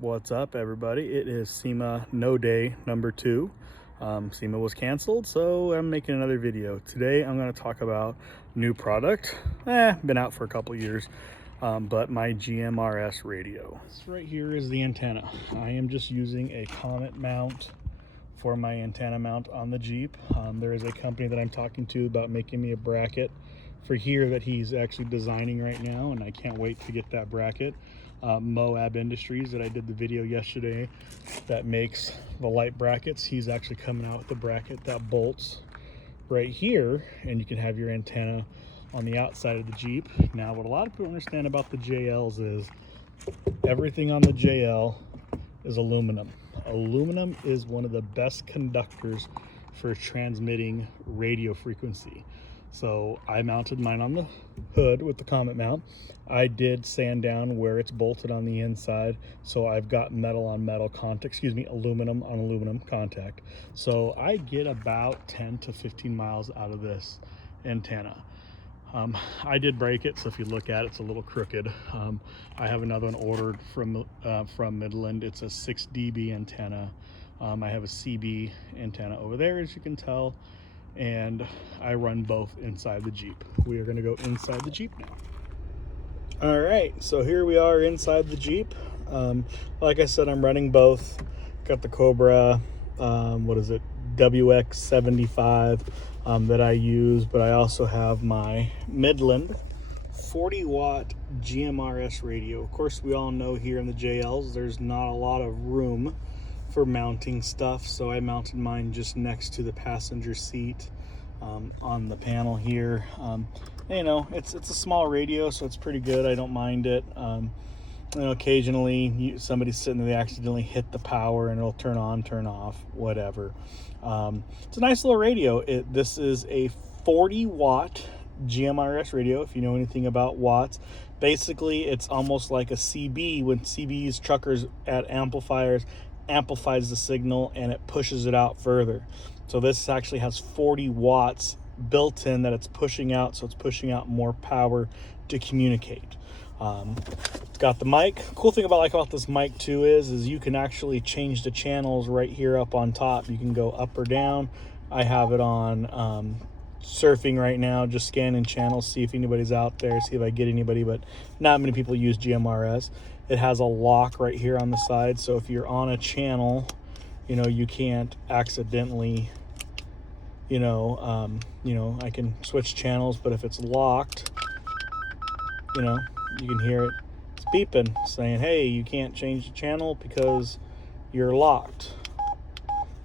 What's up, everybody? It is SEMA no day number 2. SEMA was canceled, so I'm making another video. Today I'm going to talk about new product. Been out for a couple years, but my GMRS radio. This right here is the antenna. I am just using a Comet mount for my antenna mount on the Jeep. There is a company that I'm talking to about making me a bracket for here that he's actually designing right now, and I can't wait to get that bracket. Moab Industries that I did the video yesterday that makes the light brackets. He's actually coming out with the bracket that bolts right here, and you can have your antenna on the outside of the Jeep. Now, what a lot of people understand about the JLs is everything on the JL is aluminum. Aluminum is one of the best conductors for transmitting radio frequency. So I mounted mine on the hood with the Comet mount. I did sand down where it's bolted on the inside, so I've got metal on metal contact, aluminum on aluminum contact. So I get about 10 to 15 miles out of this antenna. I did break it, so if you look at it, it's a little crooked. I have another one ordered from Midland. It's a 6 dB antenna. I have a CB antenna over there, as you can tell, and I run both inside the Jeep. We are going to go inside the Jeep now. All right, so here we are inside the Jeep. Like I said, I'm running both. Got the Cobra, WX75 that I use, but I also have my Midland 40 watt GMRS radio. Of course, we all know here in the JLs, there's not a lot of room for mounting stuff, so I mounted mine just next to the passenger seat on the panel here. You know, it's a small radio, so it's pretty good. I don't mind it. You know, occasionally somebody's sitting there, they accidentally hit the power and it'll turn on, turn off, whatever. It's a nice little radio. This is a 40 watt GMRS radio. If you know anything about watts, basically it's almost like a CB. When CBs, truckers at amplifiers, amplifies the signal and it pushes it out further. So this actually has 40 watts built in that it's pushing out, so it's pushing out more power to communicate. It's got the mic. Cool thing about this mic too is you can actually change the channels right here up on top. You can go up or down. I have it on surfing right now, just scanning channels, see if anybody's out there, see if I get anybody, but not many people use GMRS. It has a lock right here on the side, so if you're on a channel, you know, you can't accidentally, I can switch channels, but if it's locked, you know, you can hear it. It's beeping, saying, hey, you can't change the channel because you're locked.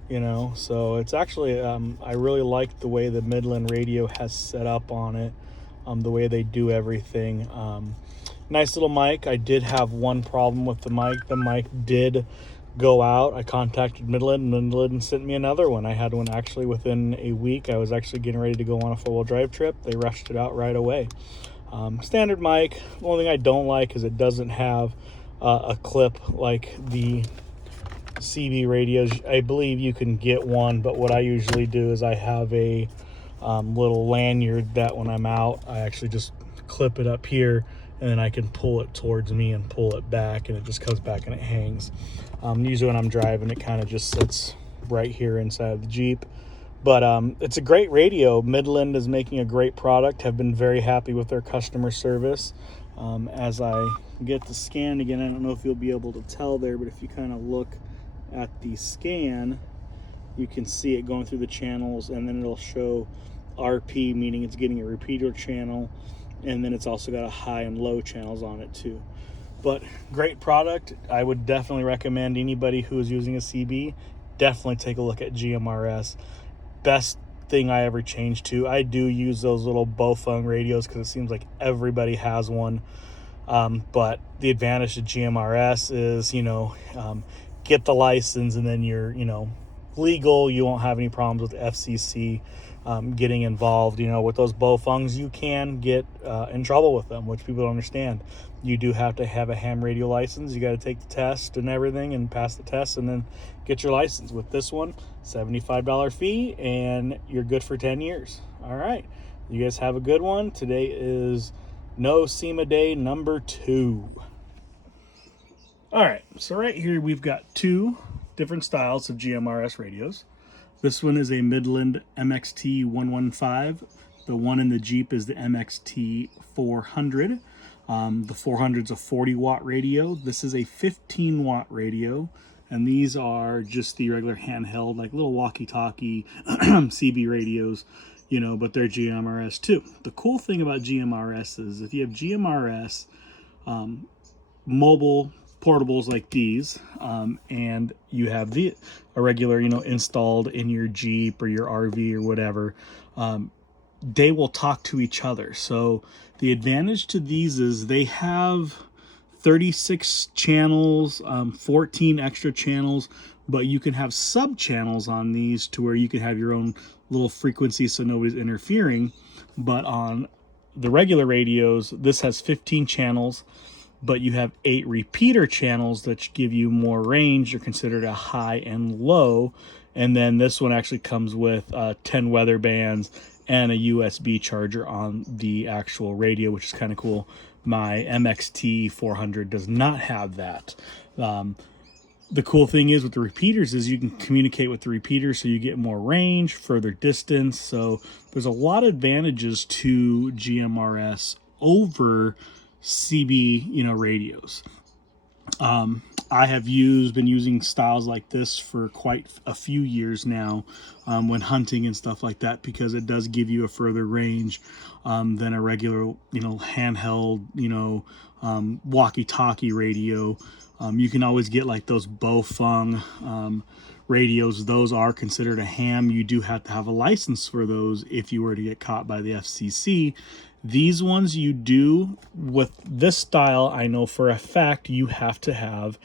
You know, so it's actually, I really like the way the Midland radio has set up on it, the way they do everything. Nice little mic. I did have one problem with the mic. The mic did go out. I contacted Midland, and Midland sent me another one. I had one actually within a week. I was actually getting ready to go on a 4-wheel drive trip. They rushed it out right away. Standard mic. The only thing I don't like is it doesn't have a clip like the CB radios. I believe you can get one, but what I usually do is I have a little lanyard that when I'm out, I actually just clip it up here, and then I can pull it towards me and pull it back, and it just comes back and it hangs. Usually when I'm driving, it kind of just sits right here inside of the Jeep. But it's a great radio. Midland is making a great product. Have been very happy with their customer service. As I get the scan again, I don't know if you'll be able to tell there, but if you kind of look at the scan, you can see it going through the channels, and then it'll show RP, meaning it's getting a repeater channel, and then it's also got a high and low channels on it too. But great product. I would definitely recommend anybody who is using a CB, definitely take a look at GMRS. Best thing I ever changed to. I do use those little Bofung radios because it seems like everybody has one. But the advantage of GMRS is, get the license, and then you're, legal. You won't have any problems with FCC getting involved. With those Bofungs, you can get in trouble with them, which people don't understand. You do have to have a ham radio license. You got to take the test and everything and pass the test and then get your license. With this one, $75 fee, and you're good for 10 years. All right. You guys have a good one. Today is No SEMA Day number 2. All right, so right here we've got two different styles of GMRS radios. This one is a Midland MXT 115. The one in the Jeep is the MXT 400. The 400 is a 40 watt radio. This is a 15 watt radio. And these are just the regular handheld, like little walkie-talkie CB radios, you know, but they're GMRS too. The cool thing about GMRS is if you have GMRS mobile portables like these, and you have a regular, you know, installed in your Jeep or your RV or whatever, they will talk to each other. So the advantage to these is they have 36 channels, 14 extra channels, but you can have sub channels on these to where you can have your own little frequency so nobody's interfering. But on the regular radios, this has 15 channels, but you have 8 repeater channels that give you more range. You're considered a high and low. And then this one actually comes with 10 weather bands and a USB charger on the actual radio, which is kind of cool. My MXT 400 does not have that. The cool thing is with the repeaters is you can communicate with the repeaters, so you get more range, further distance. So there's a lot of advantages to GMRS over CB, you know, radios. I have been using styles like this for quite a few years now, when hunting and stuff like that, because it does give you a further range than a regular, you know, handheld, you know, walkie-talkie radio. You can always get like those Bofeng radios. Those are considered a ham. You do have to have a license for those if you were to get caught by the FCC. These ones you do. With this style, I know for a fact you have to have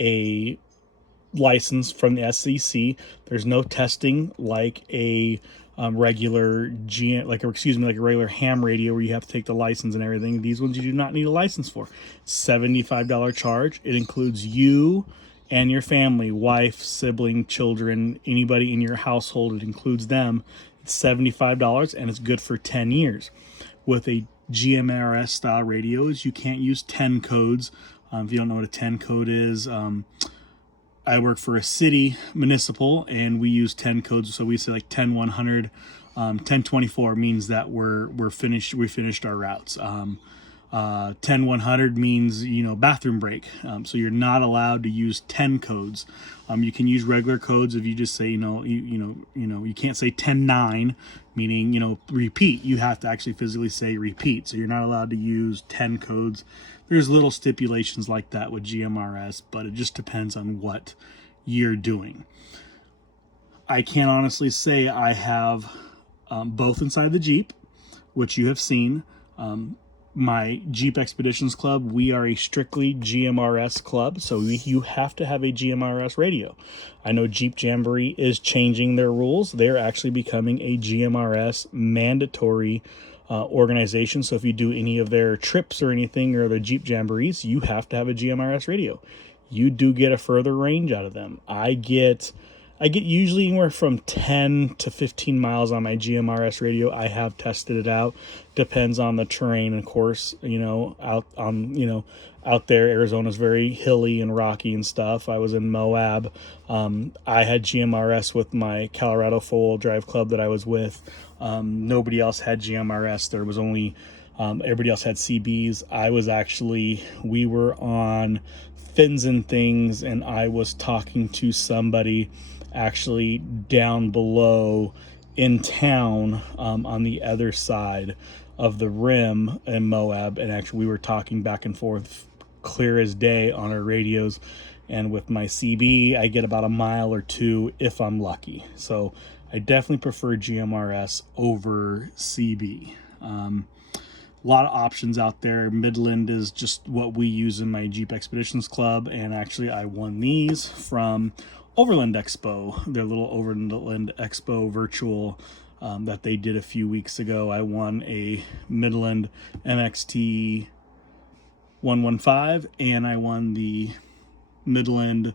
a license from the SEC. There's no testing like a regular like a regular ham radio where you have to take the license and everything. These ones you do not need a license for. $75 charge. It includes you and your family, wife, sibling, children, anybody in your household. It includes them. It's $75 and it's good for 10 years. With a GMRS style radios, you can't use 10 codes. If you don't know what a 10 code is, I work for a city municipal and we use 10 codes. So we say like 10-100, 10-24 means that we finished our routes. 10-100 means, you know, bathroom break. So you're not allowed to use 10 codes. You can use regular codes if you just say, you can't say 10-9, meaning, you know, repeat. You have to actually physically say repeat. So you're not allowed to use 10 codes. There's little stipulations like that with GMRS, but it just depends on what you're doing. I can't honestly say I have both inside the Jeep, which you have seen. My Jeep Expeditions Club, we are a strictly GMRS club, so you have to have a GMRS radio. I know Jeep Jamboree is changing their rules. They're actually becoming a GMRS mandatory organization. So if you do any of their trips or anything, or their Jeep Jamborees, you have to have a GMRS radio. You do get a further range out of them. I get usually anywhere from 10 to 15 miles on my GMRS radio. I have tested it out. Depends on the terrain, of course. You know, out there, Arizona's very hilly and rocky and stuff. I was in Moab. I had GMRS with my Colorado four-wheel drive club that I was with. Nobody else had GMRS. There was only everybody else had CBs. We were on Fins and Things, and I was talking to somebody actually down below in town, on the other side of the rim in Moab, and actually we were talking back and forth clear as day on our radios. And with my CB, I get about a mile or two if I'm lucky. So I definitely prefer GMRS over CB. A lot of options out there. Midland is just what we use in my Jeep Expeditions Club, and actually I won these from Overland Expo, their little Overland Expo virtual that they did a few weeks ago. I won a Midland MXT 115, and I won the Midland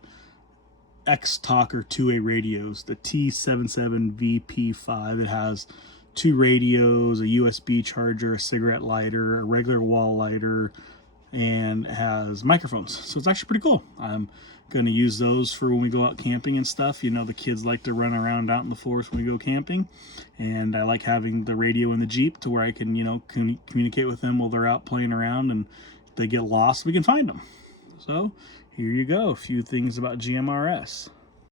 X Talker 2A radios, the T77VP5. It has 2 radios, a USB charger, a cigarette lighter, a regular wall lighter, and it has microphones. So it's actually pretty cool. I'm going to use those for when we go out camping and stuff. You know, the kids like to run around out in the forest when we go camping, and I like having the radio in the Jeep to where I can, you know, communicate with them while they're out playing around, and if they get lost, we can find them. So here you go, a few things about GMRS.